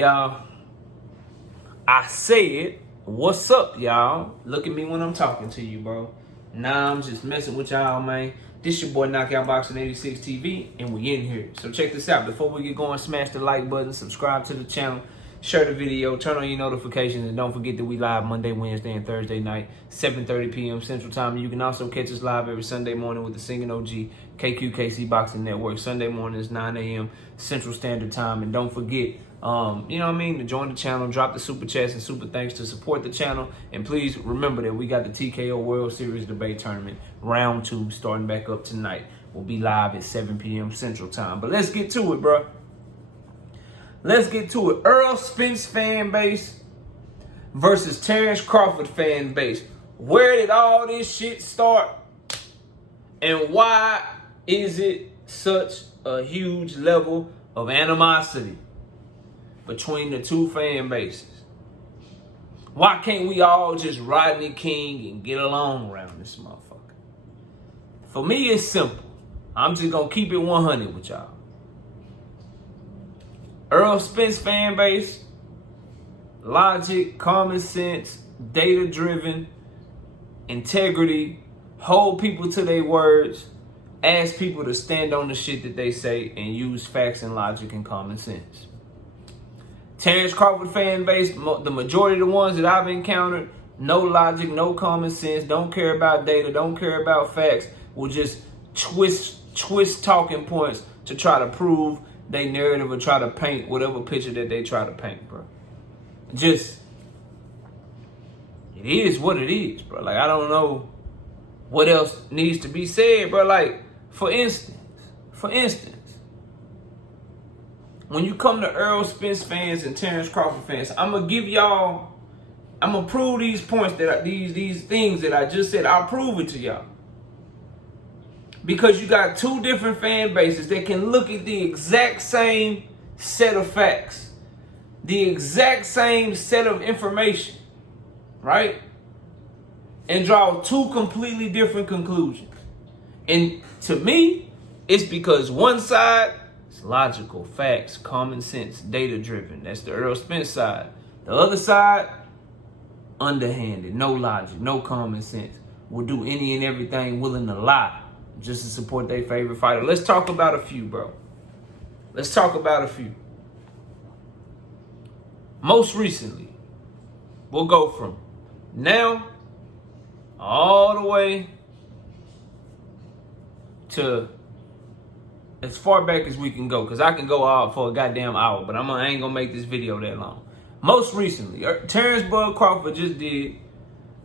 y'all. I said, what's up, y'all? Look at me when I'm talking to you, bro. Nah, I'm just messing with y'all, man. This your boy Knockout Boxing 86 TV, and we in here. So check this out. Before we get going, smash the like button, subscribe to the channel, share the video, turn on your notifications, and don't forget that we live Monday, Wednesday, and Thursday night, 7:30 p.m. Central Time. You can also catch us live every Sunday morning with the Singing OG, KQKC Boxing Network. Sunday mornings, 9 a.m. Central Standard Time. And don't forget, you know what I mean, to join the channel, drop the super chats and super thanks to support the channel. And please remember that we got the TKO World Series Debate Tournament, round 2, starting back up tonight. We'll be live at 7 p.m. Central Time. But let's get to it, bro. Let's get to it. Errol Spence fan base versus Terence Crawford fan base. Where did all this shit start? And why is it such a huge level of animosity between the two fan bases? Why can't we all just Rodney King and get along around this motherfucker? For me, it's simple. I'm just gonna keep it 100 with y'all. Errol Spence fan base, logic, common sense, data-driven, integrity, hold people to their words, ask people to stand on the shit that they say, and use facts and logic and common sense. Terence Crawford fan base, the majority of the ones that I've encountered, no logic, no common sense, don't care about data, don't care about facts, will just twist talking points to try to prove they narrative or try to paint whatever picture that they try to paint, bro. Just, it is what it is, bro. Like, I don't know what else needs to be said, bro. Like, for instance, when you come to Errol Spence fans and Terence Crawford fans, I'm gonna prove these points these things that I just said. I'll prove it to y'all. Because you got two different fan bases that can look at the exact same set of facts, the exact same set of information, right? And draw two completely different conclusions. And to me, it's because one side is logical, facts, common sense, data-driven. That's the Errol Spence side. The other side, underhanded, no logic, no common sense. Will do any and everything, willing to lie just to support their favorite fighter. Let's talk about a few, bro. Let's talk about a few. Most recently, we'll go from now all the way to as far back as we can go, because I can go out for a goddamn hour, but I ain't gonna make this video that long. Most recently, Terence Bud Crawford just did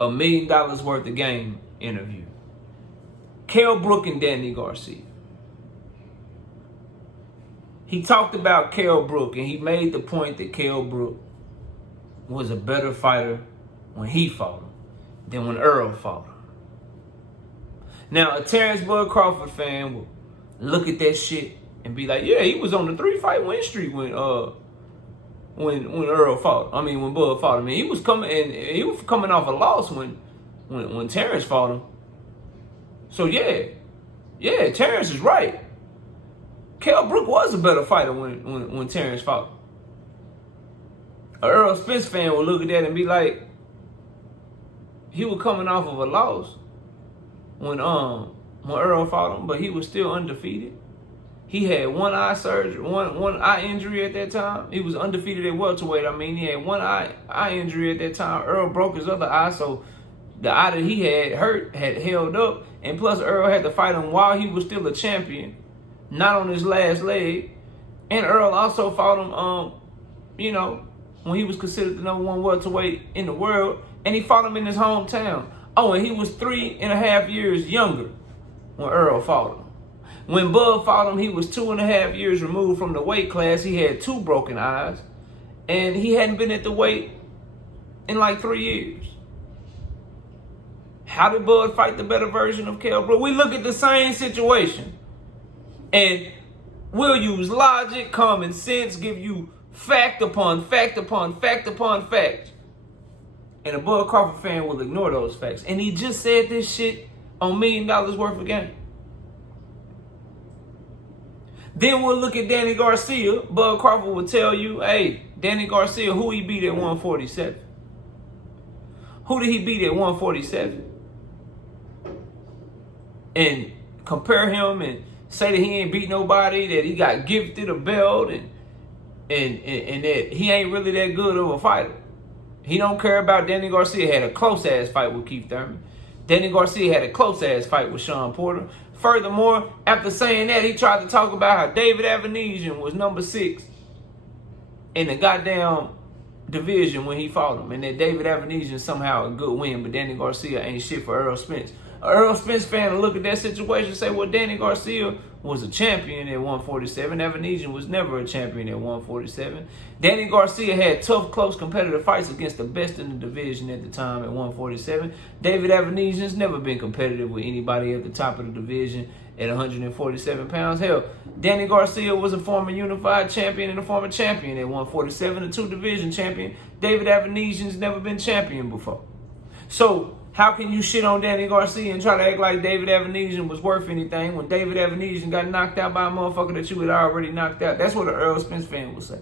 a $1 million worth of game interview. Kell Brook and Danny Garcia. He talked about Kell Brook, and he made the point that Kell Brook was a better fighter when he fought him than when Errol fought him. Now, a Terence Bud Crawford fan will look at that shit and be like, yeah, he was on the 3-fight win streak when Errol fought. I mean, when Bud fought him. And he was coming off a loss when Terence fought him. So yeah, Terence is right. Kell Brook was a better fighter when Terence fought. An Errol Spence fan will look at that and be like, he was coming off of a loss when Errol fought him, but he was still undefeated. He had one eye surgery, one eye injury at that time. He was undefeated at welterweight. I mean, he had one eye injury at that time. Errol broke his other eye, so the eye that he had held up, and plus Errol had to fight him while he was still a champion, not on his last leg. And Errol also fought him, you know, when he was considered the #1 welterweight in the world, and he fought him in his hometown. Oh, and he was 3.5 years younger when Errol fought him. When Bud fought him, he was 2.5 years removed from the weight class. He had 2 broken eyes, and he hadn't been at the weight in like 3 years. How did Bud fight the better version of Kell Brook? We look at the same situation, and we'll use logic, common sense, give you fact upon fact upon fact upon fact. And a Bud Crawford fan will ignore those facts. And he just said this shit on $1 million worth of game. Then we'll look at Danny Garcia. Bud Crawford will tell you, hey, Danny Garcia, who he beat at 147? Who did he beat at 147? And compare him and say that he ain't beat nobody, that he got gifted a belt, and that he ain't really that good of a fighter. He don't care about Danny Garcia had a close-ass fight with Keith Thurman. Danny Garcia had a close-ass fight with Sean Porter. Furthermore, after saying that, he tried to talk about how David Avenesian was number 6 in the goddamn division when he fought him, and that David Avenesian somehow a good win, but Danny Garcia ain't shit for Errol Spence. An Errol Spence fan will look at that situation and say, well, Danny Garcia was a champion at 147. Avenesian was never a champion at 147. Danny Garcia had tough, close, competitive fights against the best in the division at the time at 147. David Avenesian's never been competitive with anybody at the top of the division at 147 pounds. Hell, Danny Garcia was a former unified champion and a former champion at 147, a 2-division champion. David Avenesian's never been champion before. So, how can you shit on Danny Garcia and try to act like David Avenesian was worth anything when David Avenesian got knocked out by a motherfucker that you had already knocked out? That's what an Errol Spence fan would say.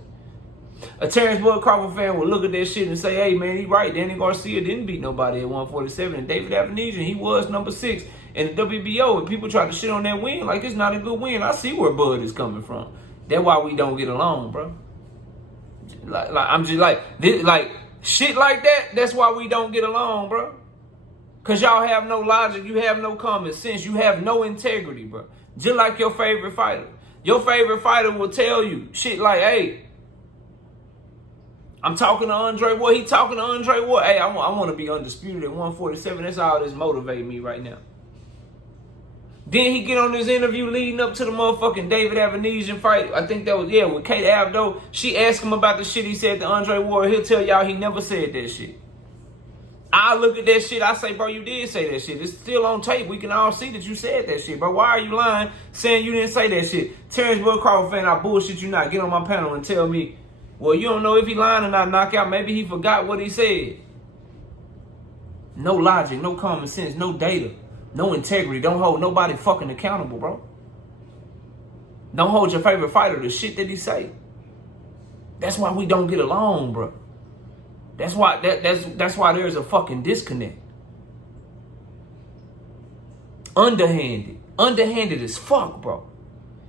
A Terence Crawford fan would look at that shit and say, hey, man, he right. Danny Garcia didn't beat nobody at 147. And David Avenesian, he was number 6 in the WBO. And people try to shit on that win like it's not a good win. I see where Bud is coming from. That's why we don't get along, bro. I'm just like shit like that, that's why we don't get along, bro. Because y'all have no logic. You have no common sense. You have no integrity, bro. Just like your favorite fighter. Your favorite fighter will tell you shit like, hey, I'm talking to Andre Ward. He talking to Andre Ward. Hey, I want to be undisputed at 147. That's all that's motivating me right now. Then he get on this interview leading up to the motherfucking David Avenesian fight. I think that was, with Kate Abdo. She asked him about the shit he said to Andre Ward. He'll tell y'all he never said that shit. I look at that shit, I say, bro, you did say that shit. It's still on tape. We can all see that you said that shit, bro. Why are you lying saying you didn't say that shit? Terence Crawford fan, I bullshit you not. Get on my panel and tell me, well, you don't know if he lying or not, knockout. Maybe he forgot what he said. No logic, no common sense, no data, no integrity. Don't hold nobody fucking accountable, bro. Don't hold your favorite fighter to shit that he say. That's why we don't get along, bro. That's why there's a fucking disconnect. Underhanded as fuck, bro.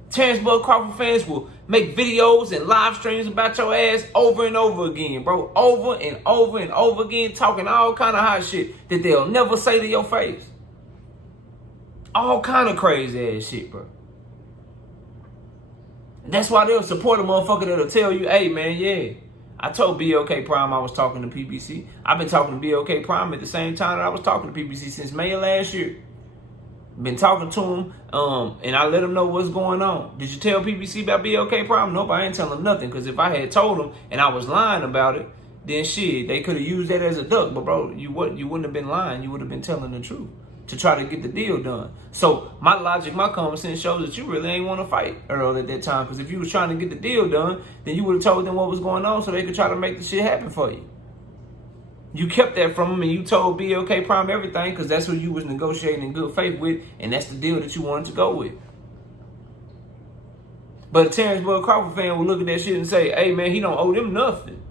Terence Crawford fans will make videos and live streams about your ass over and over again, bro. Over and over and over again, talking all kind of hot shit that they'll never say to your face. All kind of crazy ass shit, bro. That's why they'll support a motherfucker that'll tell you, hey, man, yeah. I told BLK Prime I was talking to PBC. I've been talking to BLK Prime at the same time that I was talking to PBC since May of last year. Been talking to him, and I let him know what's going on. Did you tell PBC about BLK Prime? Nope, I ain't tell him nothing. Because if I had told him and I was lying about it, then shit, they could have used that as a duck. But bro, you wouldn't have been lying. You would have been telling the truth to try to get the deal done. So my logic, my common sense shows that you really ain't want to fight Errol at that time. Because if you was trying to get the deal done, then you would have told them what was going on so they could try to make the shit happen for you. You kept that from them and you told BLK Prime everything because that's who you was negotiating in good faith with, and that's the deal that you wanted to go with. But a Terence Crawford fan will look at that shit and say, hey man, he don't owe them nothing.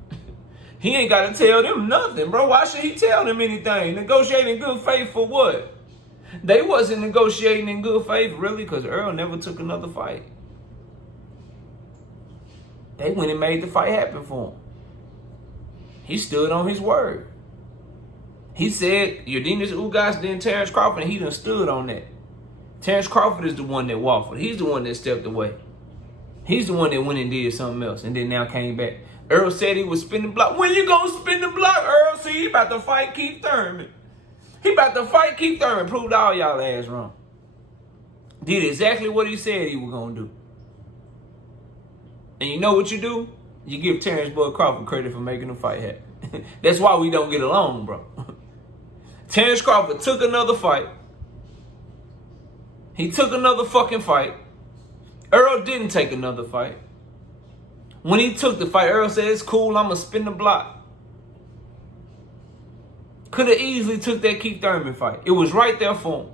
He ain't got to tell them nothing, bro. Why should he tell them anything? Negotiating in good faith for what? They wasn't negotiating in good faith, really, because Errol never took another fight. They went and made the fight happen for him. He stood on his word. He said, Yordenis Ugas, then Terence Crawford, and he done stood on that. Terence Crawford is the one that waffled. He's the one that stepped away. He's the one that went and did something else and then now came back. Errol said he was spinning block. When you gonna spin the block, Errol? See, he about to fight Keith Thurman. He about to fight Keith Thurman. Proved all y'all ass wrong. Did exactly what he said he was gonna do. And you know what you do? You give Terence Crawford credit for making the fight happen. That's why we don't get along, bro. Terence Crawford took another fight. He took another fucking fight. Errol didn't take another fight. When he took the fight, Errol said, it's cool, I'm going to spin the block. Could have easily took that Keith Thurman fight. It was right there for him.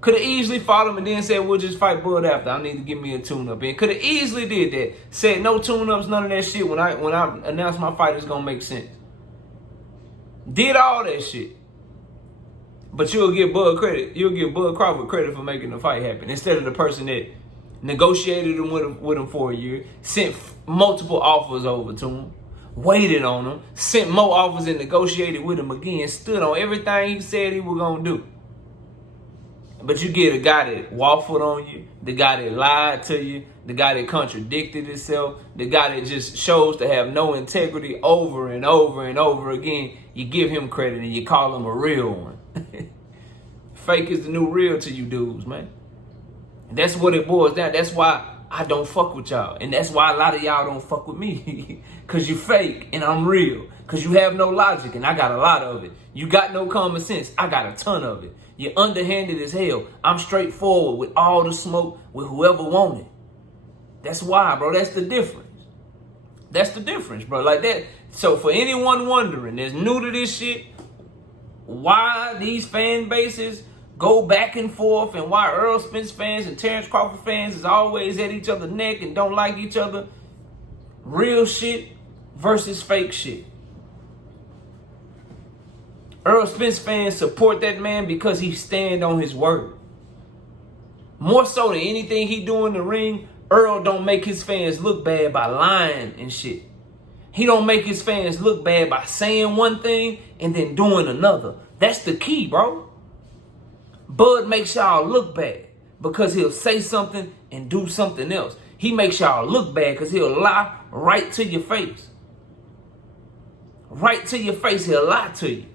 Could have easily fought him and then said, we'll just fight Bud after. I need to give me a tune-up. And could have easily did that. Said no tune-ups, none of that shit. When I announced my fight, it's going to make sense. Did all that shit. But you'll give Bud credit. You'll give Bud Crawford credit for making the fight happen. Instead of the person that negotiated him with him for a year, sent multiple offers over to him, waited on him, sent more offers and negotiated with him again, stood on everything he said he was going to do. But you get a guy that waffled on you, the guy that lied to you, the guy that contradicted himself, the guy that just shows to have no integrity over and over and over again. You give him credit and you call him a real one. Fake is the new real to you dudes, man. That's what it boils down. That's why I don't fuck with y'all. And that's why a lot of y'all don't fuck with me. Because you fake and I'm real. Because you have no logic and I got a lot of it. You got no common sense. I got a ton of it. You're underhanded as hell. I'm straightforward with all the smoke with whoever want it. That's why, bro. That's the difference. That's the difference, bro. Like that. So for anyone wondering that's new to this shit, why these fan bases go back and forth and why Errol Spence fans and Terence Crawford fans is always at each other's neck and don't like each other. Real shit versus fake shit. Errol Spence fans support that man because he stand on his word. More so than anything he do in the ring, Errol don't make his fans look bad by lying and shit. He don't make his fans look bad by saying one thing and then doing another. That's the key, bro. Bud makes y'all look bad because he'll say something and do something else. He makes y'all look bad because he'll lie right to your face. Right to your face, he'll lie to you.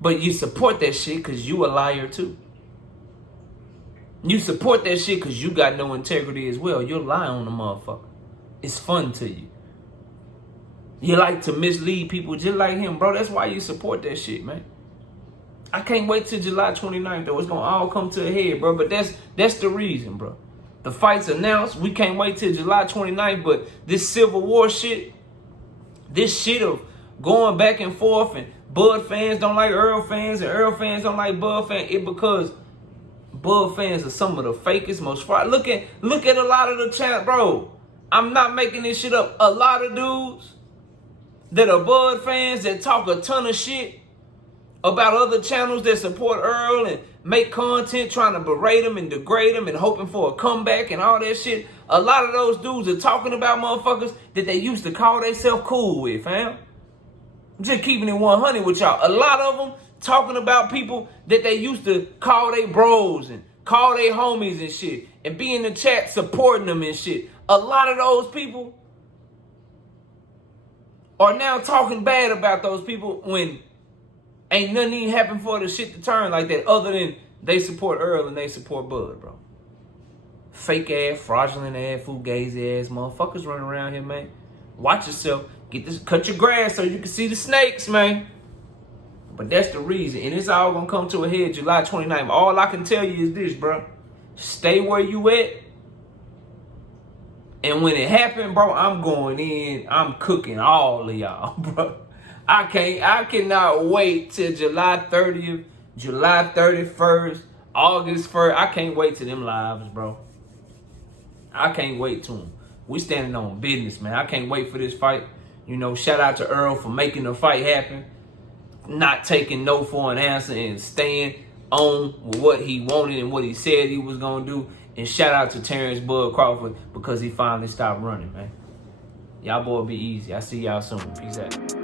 But you support that shit because you a liar too. You support that shit because you got no integrity as well. You'll lie on the motherfucker. It's fun to you. You like to mislead people just like him, bro. That's why you support that shit, man. I can't wait till July 29th, though. It's going to all come to a head, bro. But that's the reason, bro. The fight's announced. We can't wait till July 29th. But this Civil War shit, this shit of going back and forth and Bud fans don't like Errol fans and Errol fans don't like Bud fans, it because Bud fans are some of the fakest, most fraud. Look at a lot of the channel, bro. I'm not making this shit up. A lot of dudes that are Bud fans that talk a ton of shit about other channels that support Errol and make content trying to berate him and degrade him and hoping for a comeback and all that shit. A lot of those dudes are talking about motherfuckers that they used to call themselves cool with, fam. I'm just keeping it 100 with y'all. A lot of them talking about people that they used to call they bros and call they homies and shit and be in the chat supporting them and shit. A lot of those people are now talking bad about those people when ain't nothing even happened for the shit to turn like that other than they support Errol and they support Bud, bro. Fake ass, fraudulent ass, fugazi ass motherfuckers running around here, man. Watch yourself. Get this, cut your grass so you can see the snakes, man. But that's the reason. And it's all gonna come to a head July 29th. All I can tell you is this, bro. Stay where you at. And when it happened, bro, I'm going in. I'm cooking all of y'all, bro. I cannot wait till July 30th, July 31st, August 1st. I can't wait to them lives, bro. I can't wait to them. We standing on business, man. I can't wait for this fight. You know, shout out to Errol for making the fight happen. Not taking no for an answer and staying on what he wanted and what he said he was going to do. And shout out to Terence Bud Crawford because he finally stopped running, man. Y'all boy be easy. I see y'all soon. Peace out.